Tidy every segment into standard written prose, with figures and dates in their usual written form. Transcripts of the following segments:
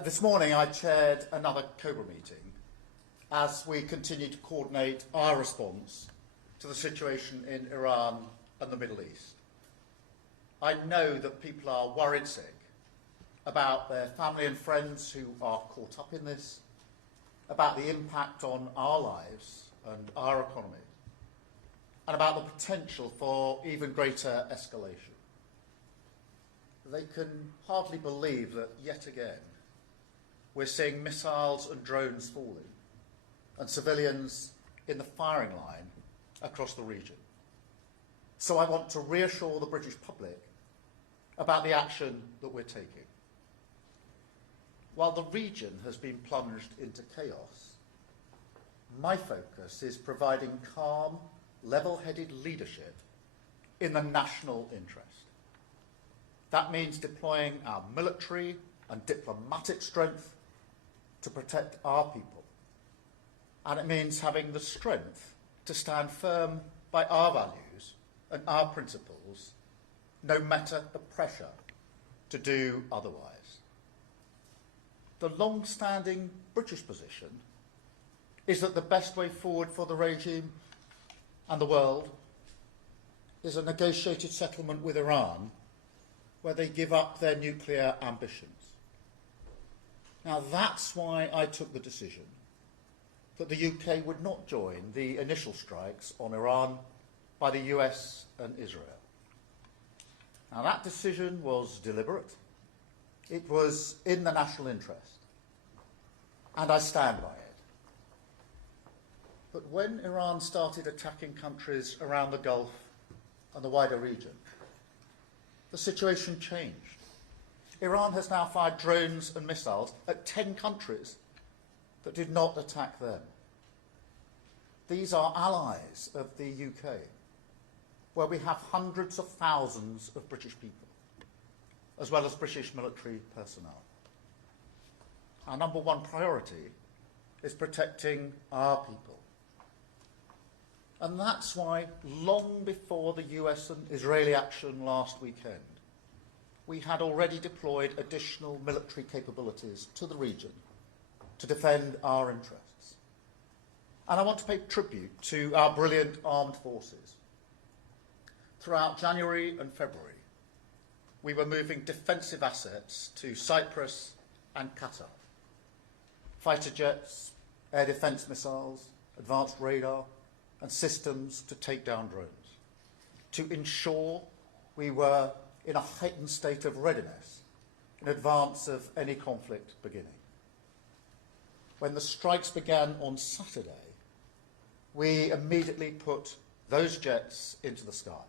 This morning I chaired another COBRA meeting as we continue to coordinate our response to the situation in Iran and the Middle East. I know that people are worried sick about their family and friends who are caught up in this, about the impact on our lives and our economy, and about the potential for even greater escalation. They can hardly believe that yet again we're seeing missiles and drones falling and civilians in the firing line across the region. So I want to reassure the British public about the action that we're taking. While the region has been plunged into chaos, my focus is providing calm, level-headed leadership in the national interest. That means deploying our military and diplomatic strength to protect our people. And it means having the strength to stand firm by our values and our principles, no matter the pressure to do otherwise. The long-standing British position is that the best way forward for the regime and the world is a negotiated settlement with Iran where they give up their nuclear ambitions. Now that's why I took the decision that the UK would not join the initial strikes on Iran by the US and Israel. Now that decision was deliberate. It was in the national interest, and I stand by it. But when Iran started attacking countries around the Gulf and the wider region, the situation changed. Iran has now fired drones and missiles at 10 countries that did not attack them. These are allies of the UK, where we have hundreds of thousands of British people, as well as British military personnel. Our number one priority is protecting our people. And that's why, long before the US and Israeli action last weekend, we had already deployed additional military capabilities to the region to defend our interests. And I want to pay tribute to our brilliant armed forces. Throughout January and February, we were moving defensive assets to Cyprus and Qatar. Fighter jets, air defence missiles, advanced radar, and systems to take down drones, to ensure we were in a heightened state of readiness in advance of any conflict beginning. When the strikes began on Saturday, we immediately put those jets into the sky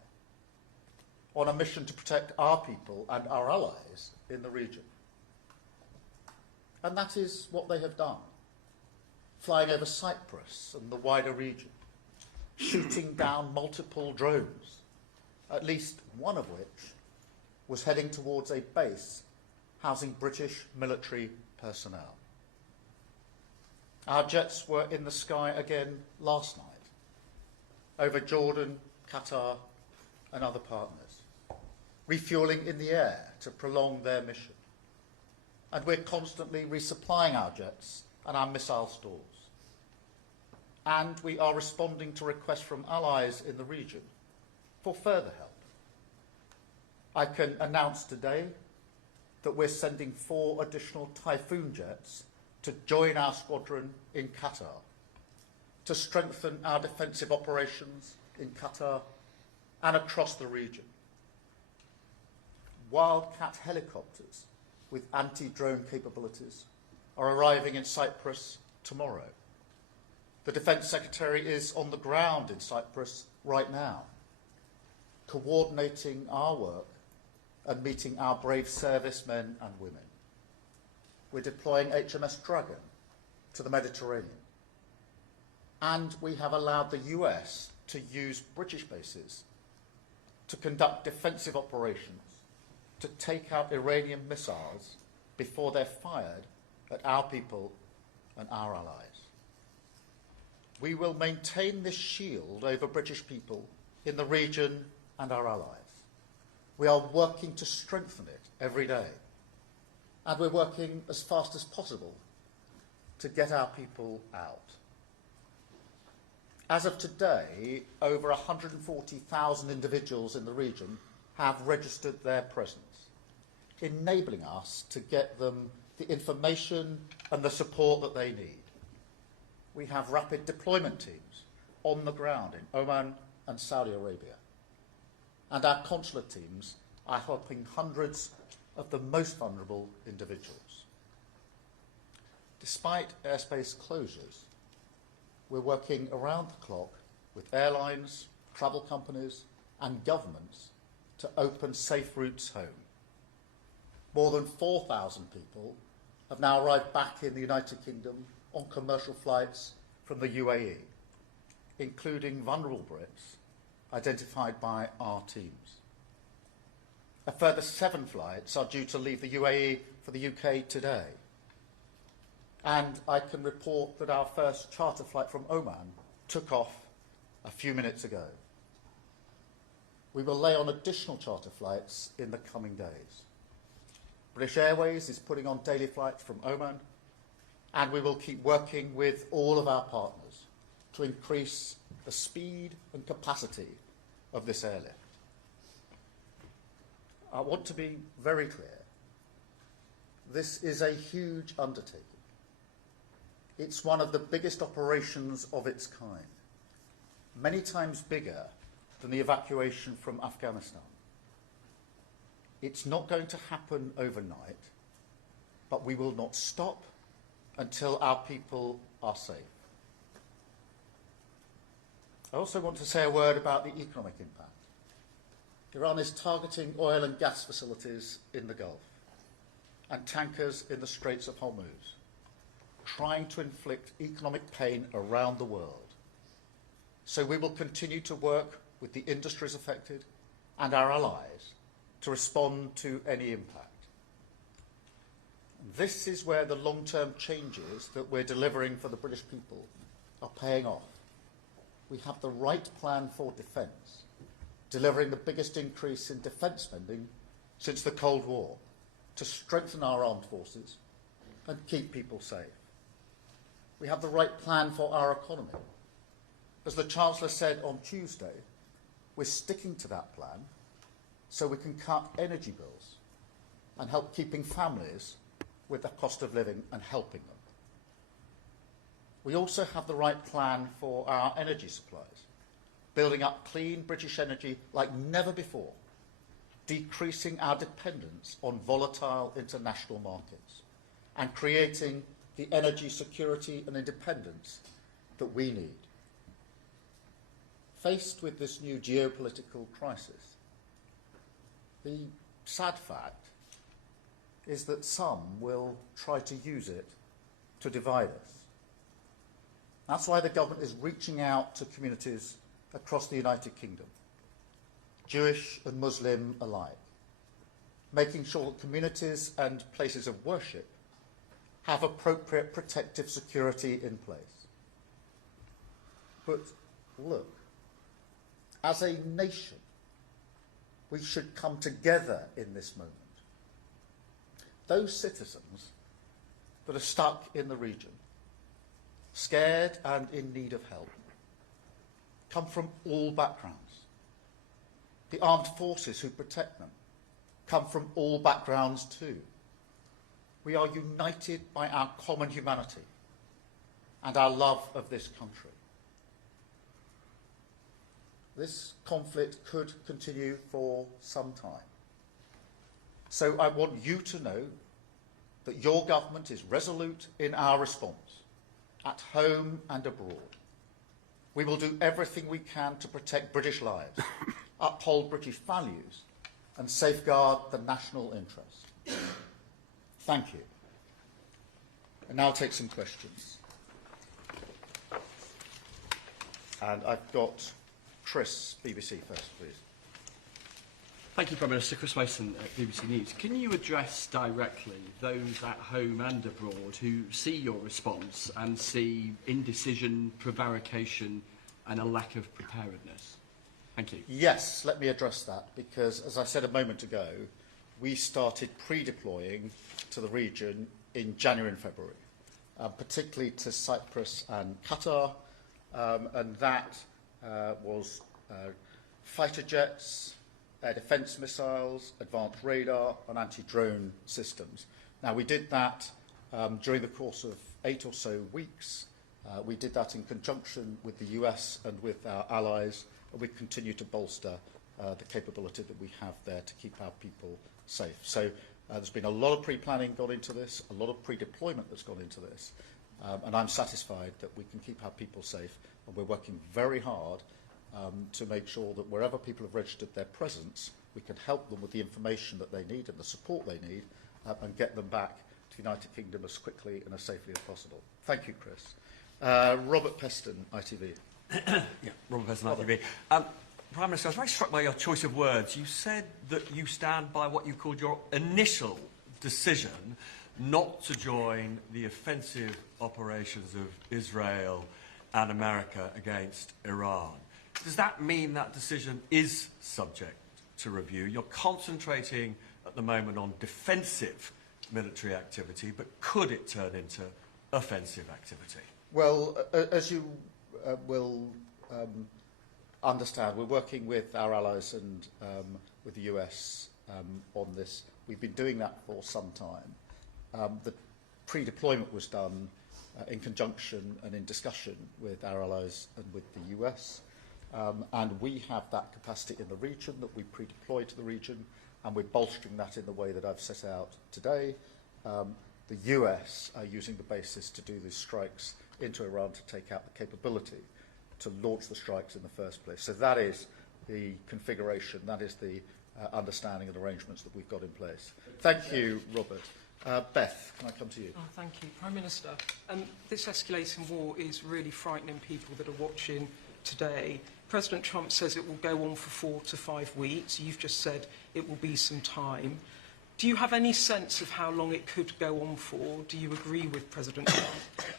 on a mission to protect our people and our allies in the region. And that is what they have done, flying over Cyprus and the wider region, shooting down multiple drones, at least one of which was heading towards a base housing British military personnel. Our jets were in the sky again last night, over Jordan, Qatar, and other partners, refuelling in the air to prolong their mission. And we're constantly resupplying our jets and our missile stores. And we are responding to requests from allies in the region for further help. I can announce today that we're sending 4 additional Typhoon jets to join our squadron in Qatar, to strengthen our defensive operations in Qatar and across the region. Wildcat helicopters with anti-drone capabilities are arriving in Cyprus tomorrow. The Defence Secretary is on the ground in Cyprus right now, coordinating our work and meeting our brave servicemen and women. We're deploying HMS Dragon to the Mediterranean. And we have allowed the US to use British bases to conduct defensive operations to take out Iranian missiles before they're fired at our people and our allies. We will maintain this shield over British people in the region and our allies. We are working to strengthen it every day. and we're working as fast as possible to get our people out. As of today, over 140,000 individuals in the region have registered their presence, enabling us to get them the information and the support that they need. We have rapid deployment teams on the ground in Oman and Saudi Arabia, and our consular teams are helping hundreds of the most vulnerable individuals. Despite airspace closures, we're working around the clock with airlines, travel companies and governments to open safe routes home. More than 4,000 people have now arrived back in the United Kingdom on commercial flights from the UAE, including vulnerable Brits identified by our teams. A further 7 flights are due to leave the UAE for the UK today. And I can report that our first charter flight from Oman took off a few minutes ago. We will lay on additional charter flights in the coming days. British Airways is putting on daily flights from Oman, and we will keep working with all of our partners to increase the speed and capacity of this airlift. I want to be very clear. This is a huge undertaking. It's one of the biggest operations of its kind, many times bigger than the evacuation from Afghanistan. It's not going to happen overnight, but we will not stop until our people are safe. I also want to say a word about the economic impact. Iran is targeting oil and gas facilities in the Gulf and tankers in the Straits of Hormuz, trying to inflict economic pain around the world. So we will continue to work with the industries affected and our allies to respond to any impact. This is where the long-term changes that we're delivering for the British people are paying off. We have the right plan for defence, delivering the biggest increase in defence spending since the Cold War to strengthen our armed forces and keep people safe. We have the right plan for our economy. As the Chancellor said on Tuesday, we're sticking to that plan so we can cut energy bills and help keeping families with the cost of living and helping them. We also have the right plan for our energy supplies, building up clean British energy like never before, decreasing our dependence on volatile international markets, and creating the energy security and independence that we need. Faced with this new geopolitical crisis, the sad fact is that some will try to use it to divide us. That's why the government is reaching out to communities across the United Kingdom, Jewish and Muslim alike, making sure that communities and places of worship have appropriate protective security in place. But look, as a nation, we should come together in this moment. Those citizens that are stuck in the region, scared and in need of help, come from all backgrounds. The armed forces who protect them come from all backgrounds too. We are united by our common humanity and our love of this country. This conflict could continue for some time. So I want you to know that your government is resolute in our response, at home and abroad. We will do everything we can to protect British lives, uphold British values, and safeguard the national interest. Thank you. And now I'll take some questions. And I've got Chris, BBC first, please. Thank you, Prime Minister. Chris Mason at BBC News. Can you address directly those at home and abroad who see your response and see indecision, prevarication and a lack of preparedness? Thank you. Yes, let me address that, because as I said a moment ago, we started pre-deploying to the region in January and February, particularly to Cyprus and Qatar, and that was fighter jets, air defence missiles, advanced radar and anti-drone systems. Now, we did that during the course of 8 or so weeks. We did that in conjunction with the US and with our allies, and we continue to bolster the capability that we have there to keep our people safe. So there's been a lot of pre-planning gone into this, a lot of pre-deployment that's gone into this, and I'm satisfied that we can keep our people safe, and we're working very hard to make sure that wherever people have registered their presence, we can help them with the information that they need and the support they need, and get them back to the United Kingdom as quickly and as safely as possible. Thank you, Chris. Robert Peston, ITV. Robert Peston, ITV. Prime Minister, I was very struck by your choice of words. You said that you stand by what you called your initial decision not to join the offensive operations of Israel and America against Iran. Does that mean that decision is subject to review? You're concentrating at the moment on defensive military activity, but could it turn into offensive activity? Well, as you will understand, we're working with our allies and with the US on this. We've been doing that for some time. The pre-deployment was done in conjunction and in discussion with our allies and with the US. And we have that capacity in the region that we pre-deploy to the region, and we're bolstering that in the way that I've set out today. The US are using the basis to do these strikes into Iran to take out the capability to launch the strikes in the first place. So that is the configuration, that is the understanding and arrangements that we've got in place. Thank you, Robert. Beth, can I come to you? Oh, thank you. Prime Minister, this escalating war is really frightening people that are watching today. President Trump says it will go on for 4 to 5 weeks. You've just said it will be some time. Do you have any sense of how long it could go on for? Do you agree with President Trump?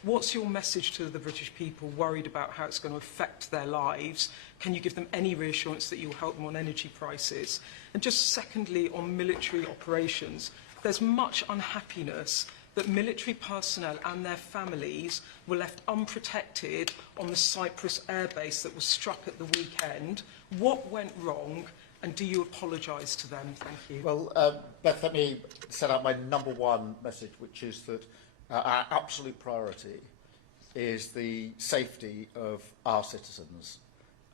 What's your message to the British people worried about how it's going to affect their lives? Can you give them any reassurance that you'll help them on energy prices? And just secondly, on military operations, there's much unhappiness that military personnel and their families were left unprotected on the Cyprus airbase that was struck at the weekend. What went wrong? And do you apologise to them? Thank you. Well, Beth, let me set out my number one message, which is that our absolute priority is the safety of our citizens.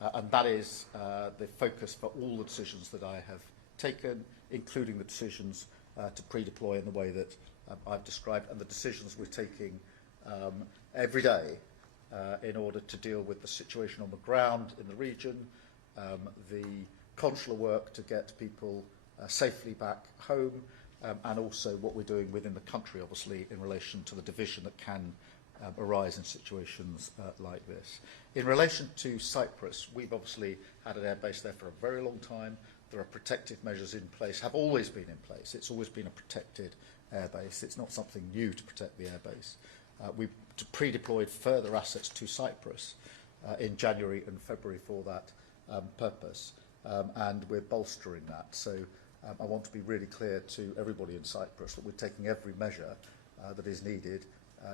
And that is the focus for all the decisions that I have taken, including the decisions to pre-deploy in the way that I've described, and the decisions we're taking every day in order to deal with the situation on the ground in the region, the consular work to get people safely back home, and also what we're doing within the country, obviously, in relation to the division that can arise in situations like this. In relation to Cyprus, we've obviously had an airbase there for a very long time. There are protective measures in place, have always been in place. It's always been a protected airbase. It's not something new to protect the airbase. We've pre-deployed further assets to Cyprus in January and February for that purpose. And we're bolstering that. So I want to be really clear to everybody in Cyprus that we're taking every measure that is needed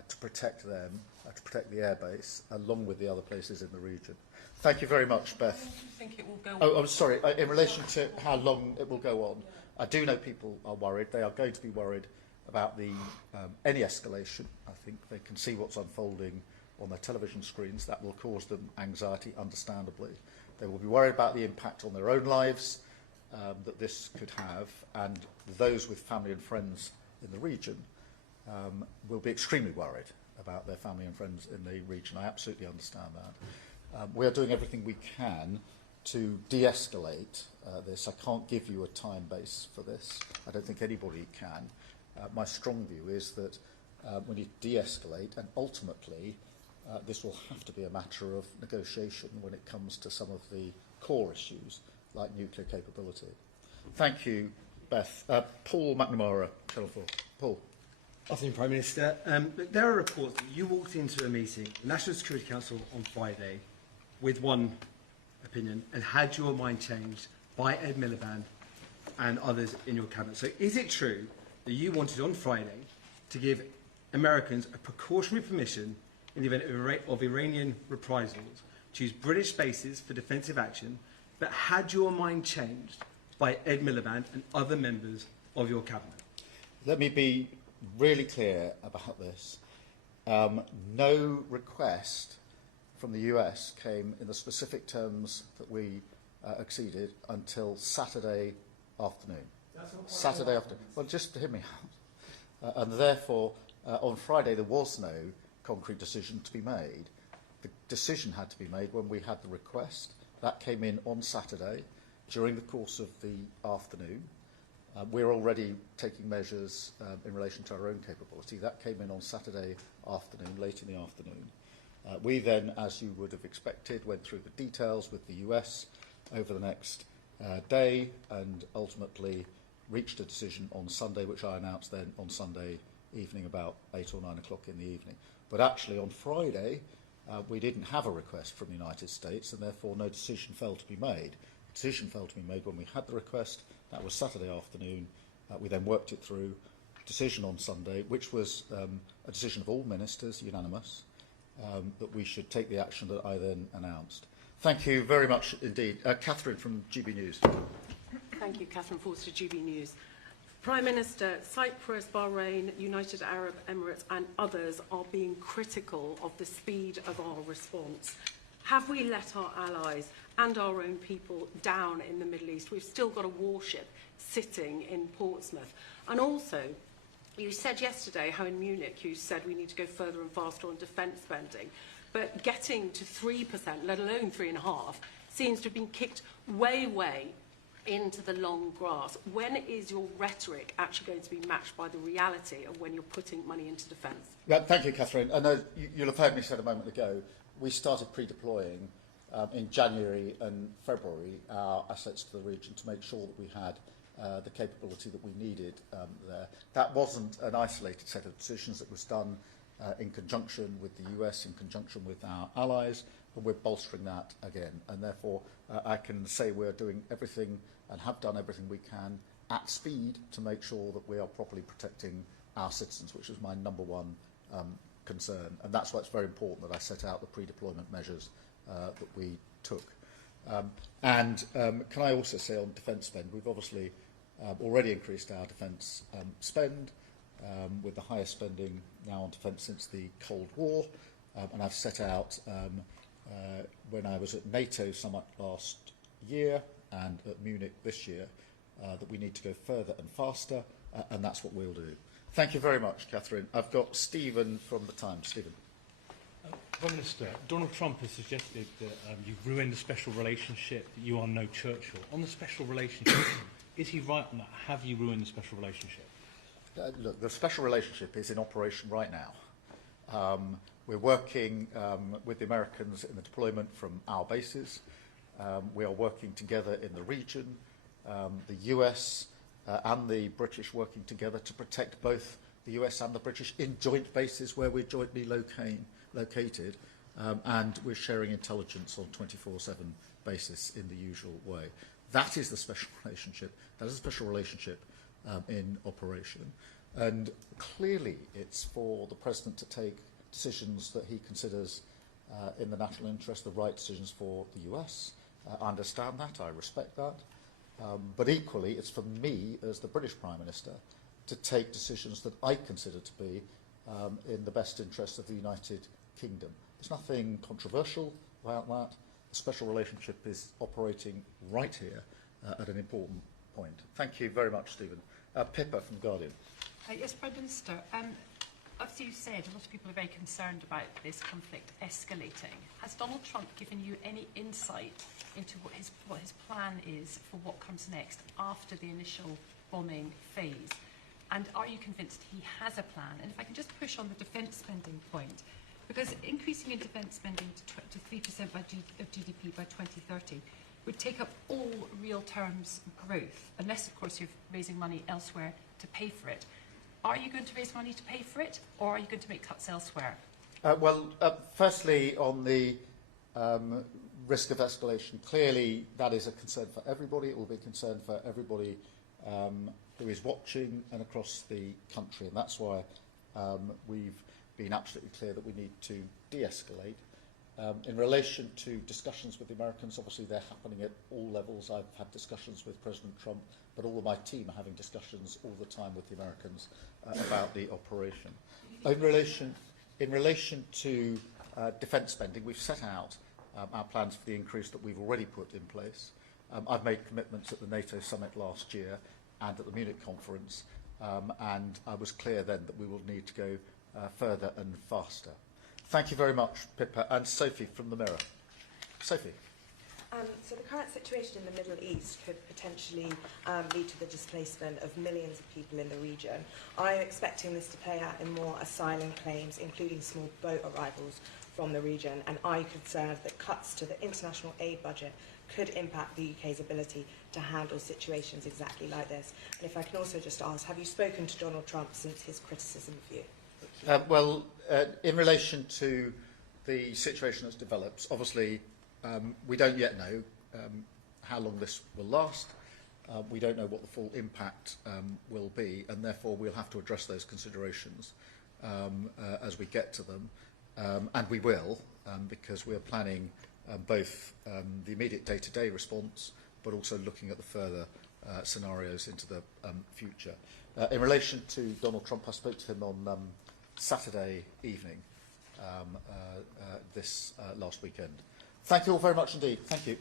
to protect them, to protect the airbase, along with the other places in the region. Thank you very much, Beth. How long do you think it will go on? Oh, I'm sorry. In relation to how long it will go on, I do know people are worried. They are going to be worried about the any escalation. I think they can see what's unfolding on their television screens. That will cause them anxiety, understandably. They will be worried about the impact on their own lives that this could have, and those with family and friends in the region will be extremely worried about their family and friends in the region. I absolutely understand that. We are doing everything we can to de-escalate this. I can't give you a time base for this. I don't think anybody can. My strong view is that we need to de-escalate, and ultimately this will have to be a matter of negotiation when it comes to some of the core issues like nuclear capability. Thank you, Beth. Paul McNamara, Channel 4. Paul. Afternoon, Prime Minister. There are reports that you walked into a meeting, the National Security Council, on Friday with one opinion and had your mind changed by Ed Miliband and others in your cabinet. So is it true that you wanted on Friday to give Americans a precautionary permission in the event of Iranian reprisals to use British bases for defensive action, but had your mind changed by Ed Miliband and other members of your cabinet? Let me be really clear about this. No request from the US came in the specific terms that we acceded until Saturday afternoon. Saturday afternoon. Well, just hear me out. And therefore, on Friday, there was no concrete decision to be made. The decision had to be made when we had the request. That came in on Saturday during the course of the afternoon. We're already taking measures in relation to our own capability. That came in on Saturday afternoon, late in the afternoon. We then, as you would have expected, went through the details with the US over the next day and ultimately reached a decision on Sunday, which I announced then on Sunday evening about 8 or 9 o'clock in the evening. But actually on Friday, we didn't have a request from the United States, and therefore no decision fell to be made. The decision fell to be made when we had the request. That was Saturday afternoon. We then worked it through. Decision on Sunday, which was a decision of all ministers, unanimous, that we should take the action that I then announced. Thank you very much indeed. Catherine from GB News. Thank you, Catherine Forster, GB News. Prime Minister, Cyprus, Bahrain, United Arab Emirates and others are being critical of the speed of our response. Have we let our allies and our own people down in the Middle East? We've still got a warship sitting in Portsmouth. And also, you said yesterday how in Munich you said we need to go further and faster on defence spending. But getting to 3%, let alone 3.5%, seems to have been kicked way into the long grass. When is your rhetoric actually going to be matched by the reality of when you're putting money into defence? Yeah, thank you, Catherine. I know you'll have heard me say a moment ago, we started pre-deploying in January and February our assets to the region to make sure that we had the capability that we needed there. That wasn't an isolated set of decisions. It was done in conjunction with the US, in conjunction with our allies, and we're bolstering that again. And therefore, I can say we're doing everything and have done everything we can at speed to make sure that we are properly protecting our citizens, which is my number one concern. And that's why it's very important that I set out the pre-deployment measures that we took. Can I also say on defence spend, we've obviously already increased our defence spend with the highest spending now on defence since the Cold War. And I've set out when I was at NATO summit last year and at Munich this year that we need to go further and faster, and that's what we'll do. Thank you very much, Catherine. I've got Stephen from the Times. Stephen. Prime Minister, Donald Trump has suggested that you've ruined the special relationship, that you are no Churchill. On the special relationship, is he right on that? Have you ruined the special relationship? Look, the special relationship is in operation right now. We're working with the Americans in the deployment from our bases. We are working together in the region. The US and the British working together to protect both the US and the British in joint bases where we're jointly located, and we're sharing intelligence on 24/7 basis in the usual way. That is the special relationship. That is a special relationship in operation. And clearly it's for the President to take decisions that he considers in the national interest, the right decisions for the US. I understand that, I respect that. But equally, it's for me, as the British Prime Minister, to take decisions that I consider to be in the best interest of the United Kingdom. There's nothing controversial about that. The special relationship is operating right here at an important point. Thank you very much, Stephen. Pippa from Guardian. Yes, Prime Minister. Obviously, you said a lot of people are very concerned about this conflict escalating. Has Donald Trump given you any insight into what his plan is for what comes next after the initial bombing phase? And are you convinced he has a plan? And if I can just push on the defence spending point, because increasing in defence spending to 3% of GDP by 2030 would take up all real terms growth, unless, of course, you're raising money elsewhere to pay for it. Are you going to raise money to pay for it, or are you going to make cuts elsewhere? Firstly, on the risk of escalation, clearly that is a concern for everybody. It will be a concern for everybody who is watching and across the country, and that's why we've been absolutely clear that we need to de-escalate. In relation to discussions with the Americans, obviously they're happening at all levels. I've had discussions with President Trump, but all of my team are having discussions all the time with the Americans about the operation. In relation to defence spending, we've set out our plans for the increase that we've already put in place. I've made commitments at the NATO summit last year and at the Munich conference, and I was clear then that we will need to go further and faster. Thank you very much, Pippa. And Sophie from the Mirror. Sophie. So the current situation in the Middle East could potentially lead to the displacement of millions of people in the region. Are you expecting this to play out in more asylum claims, including small boat arrivals from the region? And are you concerned that cuts to the international aid budget could impact the UK's ability to handle situations exactly like this? And if I can also just ask, have you spoken to Donald Trump since his criticism of you? In relation to the situation that's developed, obviously we don't yet know how long this will last. We don't know what the full impact will be, and therefore we'll have to address those considerations as we get to them. And we will, because we are planning both the immediate day-to-day response, but also looking at the further scenarios into the future. In relation to Donald Trump, I spoke to him on Saturday evening this last weekend. Thank you all very much indeed. Thank you.